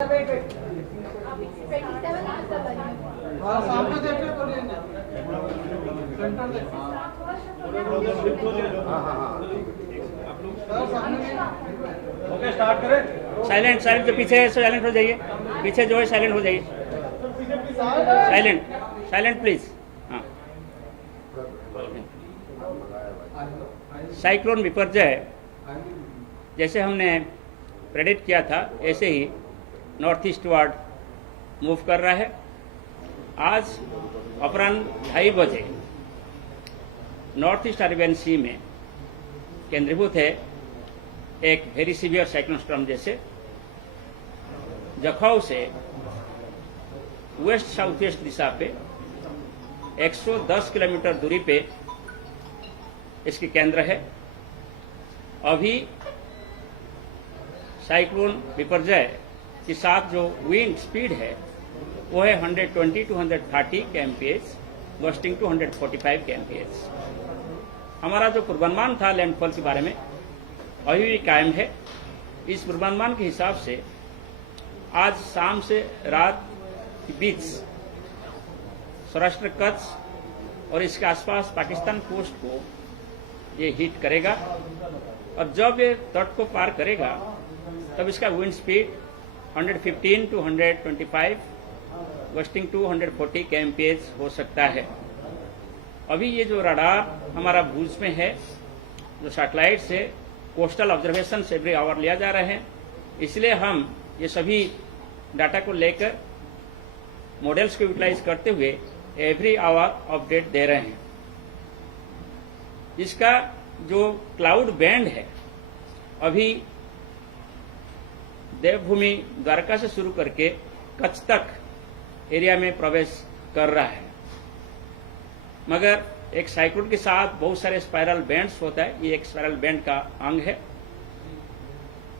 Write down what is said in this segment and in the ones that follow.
सामने देख के बोलिए ना, सेंटर देख। ओके, स्टार्ट करें। साइलेंट साइलेंट, जो पीछे है साइलेंट हो जाइए, पीछे जो है साइलेंट हो जाइए, साइलेंट साइलेंट प्लीज। हाँ, साइक्लोन विपर्जय जैसे हमने प्रेडिक्ट किया था ऐसे ही नॉर्थ ईस्ट वार्ड मूव कर रहा है। आज अपराह्न 2:30 बजे नॉर्थ ईस्ट अरेबियन सी में केंद्रीभूत है एक वेरी सीवियर साइक्लोन स्टॉर्म, जैसे जखौ से वेस्ट साउथ वेस्ट दिशा पे 110 किलोमीटर दूरी पे इसकी केंद्र है। अभी साइक्लोन विपर्जय के साथ जो विंड स्पीड है वो है 120 to 130 kmph, gusting to 145 kmph। हमारा जो पूर्वानुमान था लैंडफॉल के बारे में अभी भी कायम है। इस पूर्वानुमान के हिसाब से आज शाम से रात के बीच सौराष्ट्र कच्छ और इसके आसपास पाकिस्तान कोस्ट को ये हिट करेगा, और जब ये तट को पार करेगा तब इसका wind speed 115 to 125, gusting to 140 kmph हो सकता है। अभी ये जो रडार हमारा भुज में है, जो सैटेलाइट से कोस्टल ऑब्जर्वेशन से एवरी आवर लिया जा रहे हैं, इसलिए हम ये सभी डाटा को लेकर मॉडल्स को यूटिलाइज करते हुए एवरी आवर अपडेट दे रहे हैं। इसका जो क्लाउड बैंड है अभी देवभूमि द्वारका से शुरू करके कच्छ तक एरिया में प्रवेश कर रहा है, मगर एक साइक्लोन के साथ बहुत सारे स्पाइरल बैंड्स होता है। ये एक स्पाइरल बैंड का अंग है।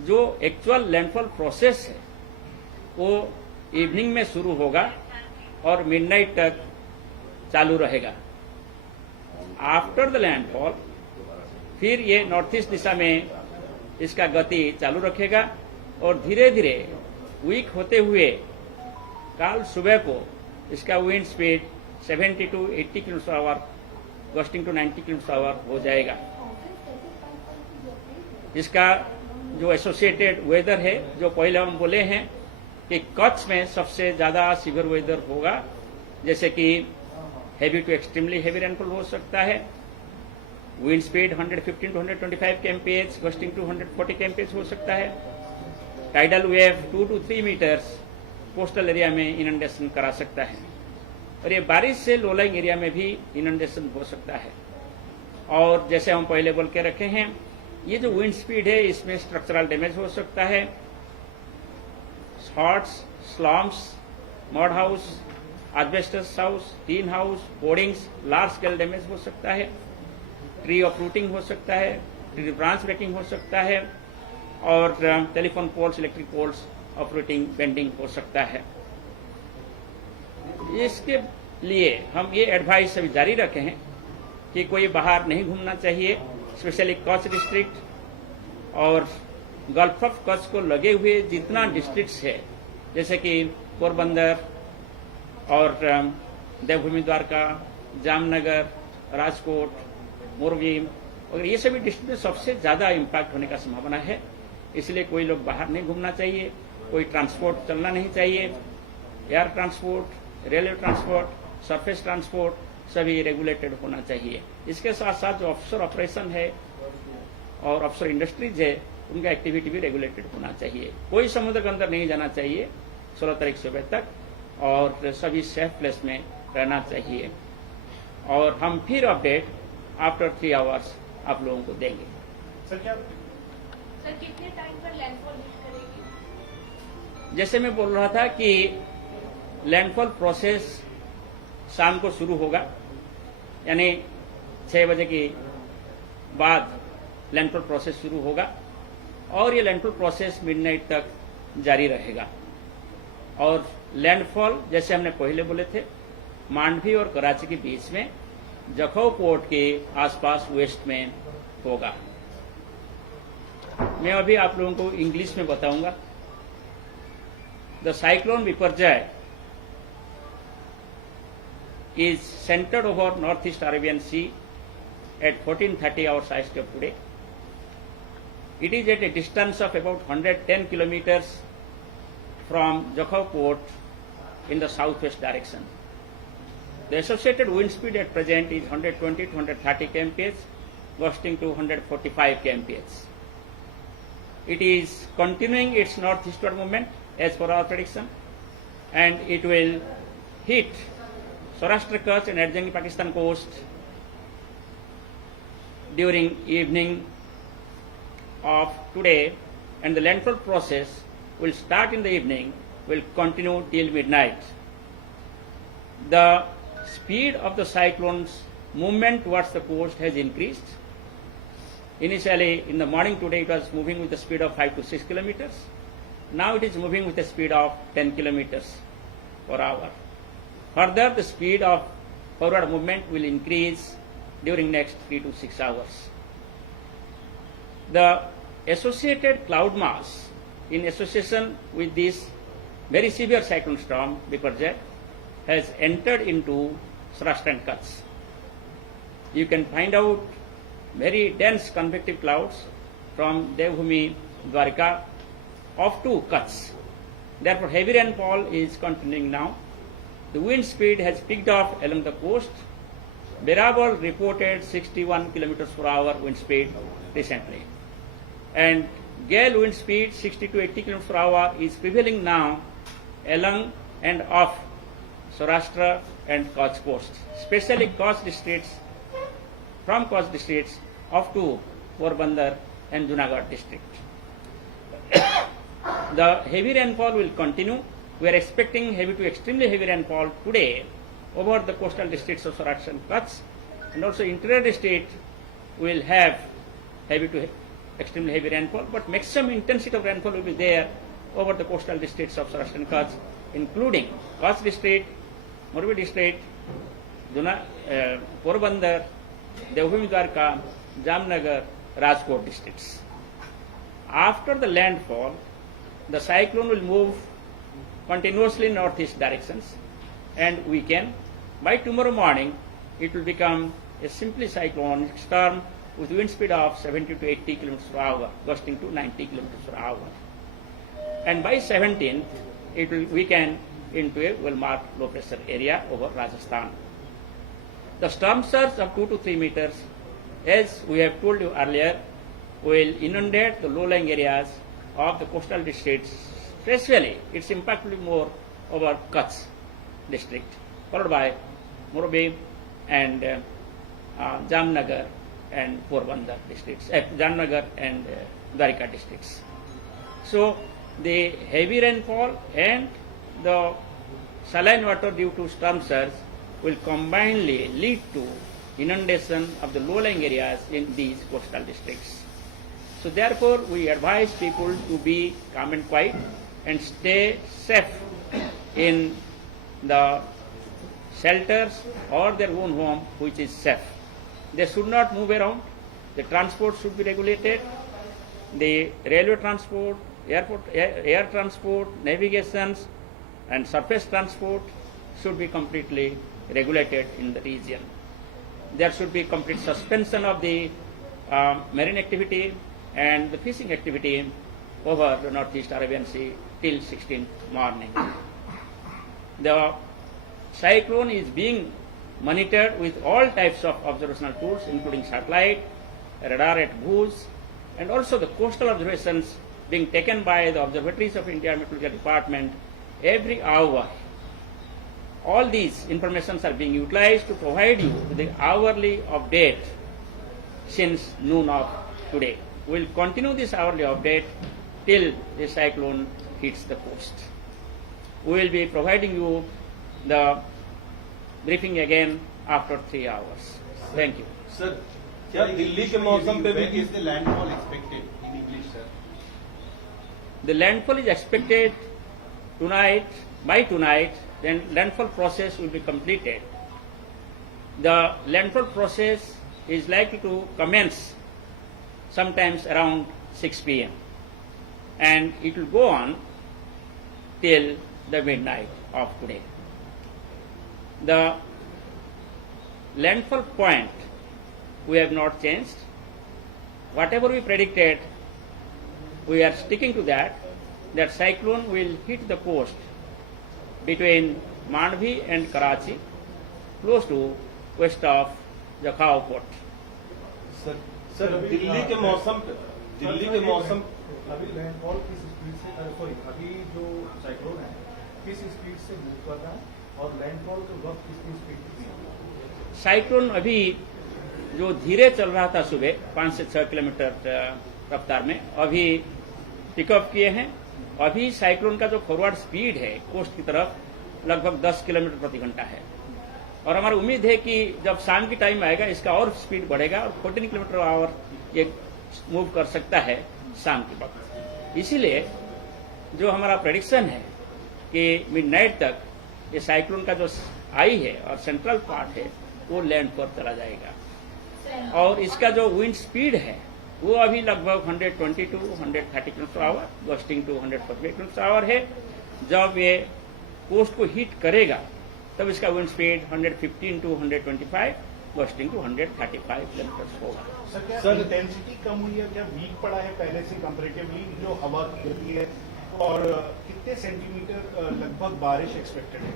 जो एक्चुअल लैंडफॉल प्रोसेस है वो इवनिंग में शुरू होगा और मिडनाइट तक चालू रहेगा। आफ्टर द लैंडफॉल फिर ये नॉर्थ ईस्ट दिशा में इसका गति चालू रखेगा और धीरे धीरे वीक होते हुए कल सुबह को इसका wind speed 70 to 80 km/h, gusting to 90 km/h हो जाएगा। इसका जो एसोसिएटेड वेदर है, जो पहले हम बोले हैं कि कच्छ में सबसे ज्यादा सीवियर वेदर होगा, जैसे कि heavy to extremely heavy rainfall हो सकता है, wind speed 115 to 125 kmph, gusting to 140 kmph हो सकता है। Tidal wave 2 to 3 metres coastal area में इनंडेशन करा सकता है, और ये बारिश से लो लाइंग एरिया में भी इनंडेशन हो सकता है। और जैसे हम पहले बोल के रखे हैं, ये जो विंड स्पीड है इसमें स्ट्रक्चरल डैमेज हो सकता है। Hots, slums, mud house, asbestos house, tin house, boardings, large scale damage हो सकता है। ट्री अपरूटिंग हो सकता है, ट्री ब्रांच ब्रेकिंग हो सकता है, और telephone poles, electric poles operating bending हो सकता है। इसके लिए हम ये एडवाइस अभी जारी रखे हैं कि कोई बाहर नहीं घूमना चाहिए, स्पेशली कच्छ डिस्ट्रिक्ट और गल्फ ऑफ कच्छ को लगे हुए जितना डिस्ट्रिक्ट्स है, जैसे कि पोरबंदर और देवभूमि द्वारका, जामनगर, राजकोट, मोरवी, और ये सभी डिस्ट्रिक्ट में सबसे ज्यादा इम्पैक्ट होने का संभावना है। इसलिए कोई लोग बाहर नहीं घूमना चाहिए, कोई ट्रांसपोर्ट चलना नहीं चाहिए। Air transport, railway transport, surface transport सभी रेगुलेटेड होना चाहिए। इसके साथ साथ जो ऑफशोर ऑपरेशन है और ऑफशोर इंडस्ट्रीज है, उनका एक्टिविटी भी रेगुलेटेड होना चाहिए। कोई समुद्र के अंदर नहीं जाना चाहिए 16 तारीख सुबह तक, और सभी सेफ प्लेस में रहना चाहिए। और हम फिर अपडेट आफ्टर 3 आवर्स आप लोगों को देंगे। सर कितने टाइम पर लैंडफॉल हिट करेगी? जैसे मैं बोल रहा था कि लैंडफॉल प्रोसेस शाम को शुरू होगा, यानी 6 बजे के बाद लैंडफॉल प्रोसेस शुरू होगा, और ये लैंडफॉल प्रोसेस मिडनाइट तक जारी रहेगा। और लैंडफॉल जैसे हमने पहले बोले थे, मांडवी और कराची के बीच में जखौ पोर्ट के आसपास वेस्ट में होगा। मैं अभी आप लोगों को इंग्लिश में बताऊंगा। the cyclone Biparjoy is centered over Northeast Arabian Sea at 14:30 hours IST of today. It is at a distance of about 110 kilometers from Jakhau port in the southwest direction. The associated wind speed at present is 120 to 130 kmph, gusting to 145 kmph. It is continuing its northeastward movement as per our prediction, and it will hit Saurashtra Kutch and adjoining Pakistan coast during evening of today, and the landfall process will start in the evening, will continue till midnight. The speed of the cyclone's movement towards the coast has increased. Initially, in the morning today, it was moving with a speed of 5 to 6 kilometers. Now it is moving with a speed of 10 kilometers per hour. Further, the speed of forward movement will increase during next 3 to 6 hours. The associated cloud mass in association with this very severe cyclone storm, Biparjoy, has entered into Saurashtra and Kutch. You can find out very dense convective clouds from Devbhoomi, Dwarka, up to Kutch. Therefore, heavy rainfall is continuing now. The wind speed has picked up along the coast. Berabar reported 61 kilometers per hour wind speed recently. And gale wind speed 60 to 80 kilometers per hour is prevailing now along and off Saurashtra and Kutch coast, especially Kutch districts, from Kutch districts up to Porbandar and Junagadh district. The heavy rainfall will continue. We are expecting heavy to extremely heavy rainfall today over the coastal districts of Saurashtra and Kutch, and also interior district will have heavy to extremely heavy rainfall, but maximum intensity of rainfall will be there over the coastal districts of Saurashtra and Kutch, including Kutch district, Morbi district, Porbandar, Devbhoomi Dwarka, Jamnagar, Rajkot districts. After the landfall, the cyclone will move continuously in northeast directions, and by tomorrow morning, it will become a simply cyclonic storm with wind speed of 70 to 80 kilometers per hour, gusting to 90 kilometers per hour. And by 17th, it will weaken into a well-marked low pressure area over Rajasthan. The storm surge of 2 to 3 meters, as we have told you earlier, will inundate the low-lying areas of the coastal districts. Especially, its impact will be more over Kutch district, followed by Morbi and Jamnagar and Porbandar districts, Jamnagar and Dwarka districts. So, the heavy rainfall and the saline water due to storm surge will combinedly lead to inundation of the low-lying areas in these coastal districts. So therefore, we advise people to be calm and quiet and stay safe in the shelters or their own home which is safe. They should not move around. The transport should be regulated. The railway transport, air transport, navigations and surface transport should be completely regulated in the region. There should be complete suspension of the marine activity and the fishing activity over the Northeast Arabian Sea till 16th morning. The cyclone is being monitored with all types of observational tools, including satellite, radar at Bhuj, and also the coastal observations being taken by the observatories of India Meteorological Department every hour. All these informations are being utilized to provide you with the hourly update since noon of today. We will continue this hourly update till the cyclone hits the coast. We will be providing you the briefing again after 3 hours. Thank you. Sir, क्या दिल्ली के मौसम पे भी is the landfall expected in English, sir? The landfall is expected tonight. By tonight, then landfall process will be completed. The landfall process is likely to commence sometimes around 6 p.m. and it will go on till the midnight of today. The landfall point we have not changed. Whatever we predicted, we are sticking to that. That cyclone will hit the coast between Mandvi and Karachi, close to west of Jakhau port. Sir Delhi के मौसम अभी landfall किस speed से अभी जो cyclone है किस speed से मूव कर रहा है और लैंडफॉल का वक्त कितनी स्पीड से? साइक्लोन अभी जो धीरे चल रहा था सुबह 5 से 6 किलोमीटर रफ्तार में, अभी पिकअप किए हैं। अभी साइक्लोन का जो फॉरवर्ड स्पीड है कोस्ट की तरफ लगभग 10 किलोमीटर प्रति घंटा है, और हमारी उम्मीद है कि जब शाम की टाइम आएगा इसका और स्पीड बढ़ेगा और 14 किलोमीटर आवर ये मूव कर सकता है शाम के वक्त। इसीलिए जो हमारा प्रेडिक्शन है कि मिडनाइट तक ये साइक्लोन का जो आई है और सेंट्रल पार्ट है वो लैंड पर चला जाएगा, और इसका जो विंड स्पीड है वो अभी लगभग 120 to 130 kilometre hour, gusting to 148 kilometre hour है। जब ये कोस्ट को हिट करेगा तब इसका wind speed 115 to 125, gusting to 135 kilometre होगा। सर इंटेंसिटी कम हुई है क्या, वीक पड़ा है पहले से कंपैरेटिवली जो हवा की गति है, और कितने सेंटीमीटर लगभग बारिश एक्सपेक्टेड है?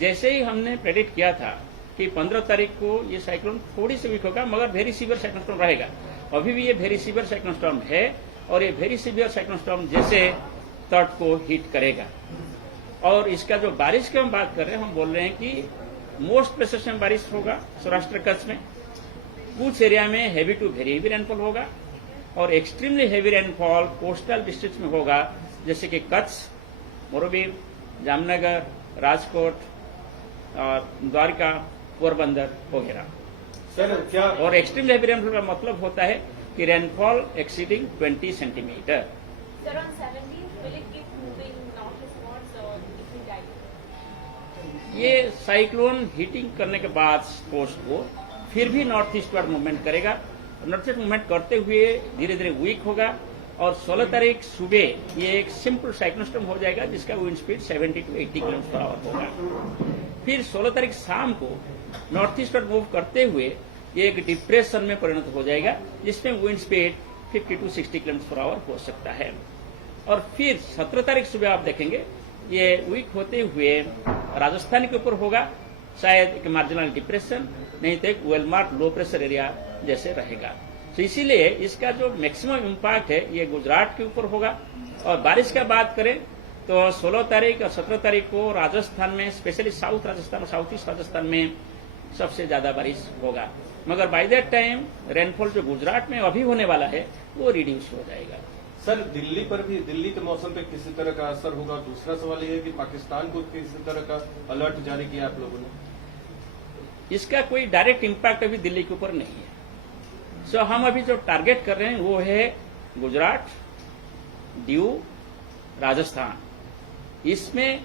जैसे ही हमने प्रेडिक्ट किया था कि 15 तारीख को ये साइक्लोन थोड़ी सी वीक होगा मगर वेरी सीवियर साइक्लोन स्टॉर्म रहेगा। अभी भी ये वेरी सीवियर साइक्लोन स्टॉर्म है और ये वेरी सीवियर साइक्लोन स्टॉर्म जैसे तट को हिट करेगा। और इसका जो बारिश की हम बात कर रहे हैं, हम बोल रहे हैं कि मोस्ट प्लेसेस में बारिश होगा सौराष्ट्र कच्छ में, कुछ एरिया में heavy to very heavy rainfall होगा, और extremely heavy rainfall coastal district में होगा जैसे कि कच्छ, मोरबी, जामनगर, राजकोट और द्वारका, पोरबंदर वगैरह। सर क्या और एक्सट्रीमली हैवी रेनफॉल का मतलब होता है कि rainfall exceeding 20 centimetre. Sir, on 17th, will it keep moving northwestwards or it will die? ये साइक्लोन हिटिंग करने के बाद कोस्ट को फिर भी नॉर्थ ईस्टवर्ड मूवमेंट करेगा। नॉर्थ ईस्ट मूवमेंट करते हुए धीरे धीरे वीक होगा, और 16 तारीख सुबह ये एक सिंपल साइक्लोन स्टॉर्म हो जाएगा जिसका wind speed 70 to 80 kilometre per hour होगा। फिर 16 तारीख शाम को नॉर्थ ईस्टवर्ड मूव करते हुए ये एक डिप्रेशन में परिणत हो जाएगा जिसमें wind speed 50 to 60 kilometre per hour हो सकता है। और फिर 17 तारीख सुबह आप देखेंगे ये वीक होते हुए राजस्थान के ऊपर होगा, शायद एक मार्जिनल डिप्रेशन, नहीं तो एक well mark low pressure area जैसे रहेगा। तो इसीलिए इसका जो मैक्सिमम इम्पैक्ट है ये गुजरात के ऊपर होगा। और बारिश का बात करें तो 16 तारीख और 17 तारीख को राजस्थान में, स्पेशली साउथ राजस्थान और साउथ ईस्ट राजस्थान में सबसे ज्यादा बारिश होगा, मगर बाय दैट टाइम रेनफॉल जो गुजरात में अभी होने वाला है वो रिड्यूस हो जाएगा। सर दिल्ली पर भी, दिल्ली के मौसम पे किसी तरह का असर होगा? दूसरा सवाल ये है कि पाकिस्तान को किसी तरह का अलर्ट जारी किया आप लोगों ने? इसका कोई डायरेक्ट इम्पैक्ट अभी दिल्ली के ऊपर नहीं है। सो हम अभी जो टारगेट कर रहे हैं वो है गुजरात, दीव, राजस्थान। इसमें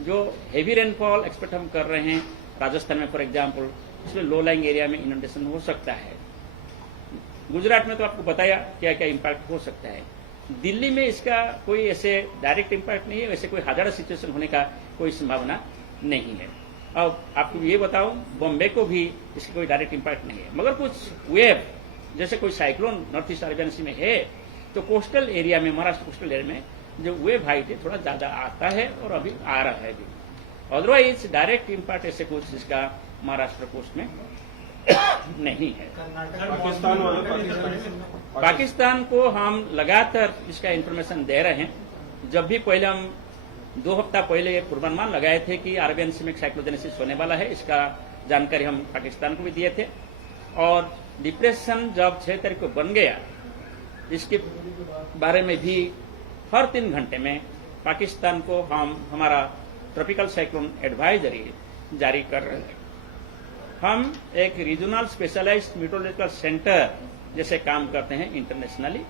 जो हेवी रेनफॉल एक्सपेक्ट हम कर रहे हैं राजस्थान में फॉर एग्जांपल, इसमें लो लाइंग एरिया में इनंडेशन हो सकता है। गुजरात में तो आपको बताया क्या क्या इम्पैक्ट हो सकता है। दिल्ली में इसका कोई ऐसे डायरेक्ट इम्पैक्ट नहीं है, वैसे कोई हाजार्डस सिचुएशन होने का कोई संभावना नहीं है। अब आपको ये बताऊं, बॉम्बे को भी इसका कोई डायरेक्ट इम्पैक्ट नहीं है, मगर कुछ वेव जैसे कोई साइक्लोन नॉर्थ ईस्ट अरेबियन सी में है तो कोस्टल एरिया में, महाराष्ट्र कोस्टल एरिया में जो वेव हाइट है थोड़ा ज्यादा आता है और अभी आ रहा है भी। अदरवाइज डायरेक्ट इम्पैक्ट ऐसे कुछ इसका महाराष्ट्र कोस्ट में नहीं है। पाकिस्तान को हम लगातार इसका इंफॉर्मेशन दे रहे हैं। जब भी पहले हम 2 हफ्ता पहले पूर्वानुमान लगाए थे कि अरेबियन सी में साइक्लोजेनेसिस होने वाला है, इसका जानकारी हम पाकिस्तान को भी दिए थे। और डिप्रेशन जब 6 तारीख को बन गया, इसके बारे में भी हर 3 घंटे में पाकिस्तान को हम हमारा ट्रॉपिकल साइक्लोन एडवाइजरी जारी कर रहे हैं। हम एक रीजनल स्पेशलाइज्ड मीटरोलॉजिकल सेंटर जैसे काम करते हैं इंटरनेशनली,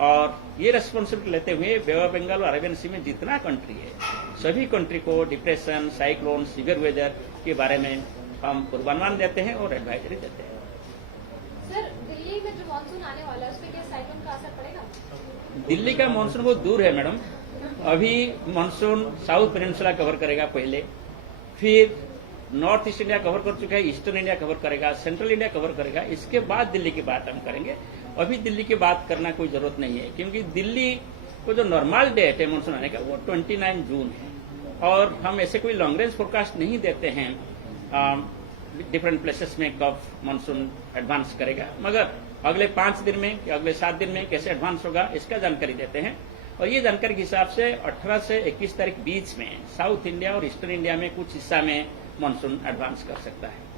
और ये रेस्पॉन्सिबिलिटी लेते हुए बे ऑफ बंगाल और अरेबियन सी में जितना कंट्री है सभी कंट्री को डिप्रेशन, साइक्लोन, सीवियर वेदर के बारे में हम पूर्वानुमान देते हैं और एडवाइजरी देते हैं। सर, दिल्ली में जो मानसून आने वाला है उस पर क्या साइक्लोन का असर पड़ेगा? दिल्ली का मानसून बहुत दूर है मैडम, अभी मानसून साउथ पेनिनसुला कवर करेगा पहले, फिर नॉर्थ ईस्ट इंडिया कवर कर चुका है, ईस्टर्न इंडिया कवर करेगा, सेंट्रल इंडिया कवर करेगा, इसके बाद दिल्ली की बात हम करेंगे। अभी दिल्ली की बात करना कोई जरूरत नहीं है, क्योंकि दिल्ली को जो नॉर्मल डेट है मानसून आने का वो 29 जून है, और हम ऐसे कोई लॉन्ग रेंज फोरकास्ट नहीं देते हैं डिफरेंट प्लेसेस में कब मानसून एडवांस करेगा, मगर अगले 5 दिन में या अगले 7 दिन में कैसे एडवांस होगा इसका जानकारी देते हैं। और ये जानकारी के हिसाब से 18 से 21 तारीख बीच में साउथ इंडिया और ईस्टर्न इंडिया में कुछ हिस्सा में मानसून एडवांस कर सकता है।